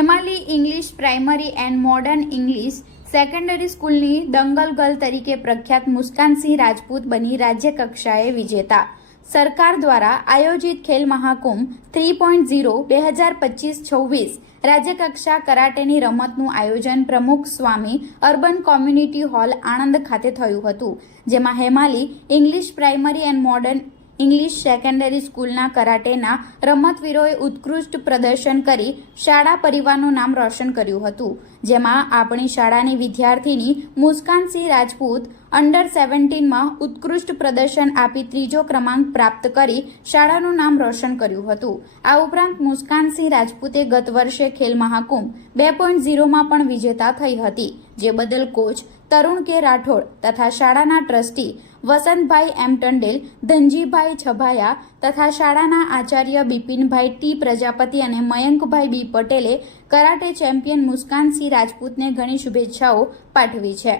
Hemali English primary and modern English secondary સ્કૂલની Dangal girl તરીકે પ્રખ્યાત મુસ્કાનસિંહ રાજપૂત બની રાજ્ય કક્ષાએ વિજેતા. સરકાર દ્વારા આયોજિત ખેલ મહાકુંભ 3.0 2025-26 રાજ્યકક્ષા કરાટેની રમતનું આયોજન પ્રમુખ સ્વામી અર્બન કોમ્યુનિટી હોલ આણંદ ખાતે થયું હતું, જેમાં Hemali English primary and modern English secondary સ્કૂલના કરાટેના રમતવીરોએ ઉત્કૃષ્ટ પ્રદર્શન કરી શાળા પરિવારનું નામ રોશન કર્યું હતું, જેમાં આપણી શાળાની વિદ્યાર્થીની મુસ્કાનસિંહ રાજપૂત અંડર 17માં ઉત્કૃષ્ટ પ્રદર્શન આપી ત્રીજો ક્રમાંક પ્રાપ્ત કરી શાળાનું નામ રોશન કર્યું હતું. આ ઉપરાંત મુસ્કાનસિંહ રાજપૂતે ગત વર્ષે ખેલ મહાકુંભ 2.0માં પણ વિજેતા થઈ હતી, જે બદલ કોચ તરુણ કે રાઠોડ તથા શાળાના ટ્રસ્ટી વસંતભાઈ એમ ટંડેલ, ધનજીભાઈ છભાયા તથા શાળાના આચાર્ય બિપિનભાઈ ટી પ્રજાપતિ અને મયંકભાઈ બી પટેલે કરાટે ચેમ્પિયન મુસ્કાનસિંહ રાજપૂતને ઘણી શુભેચ્છાઓ પાઠવી છે.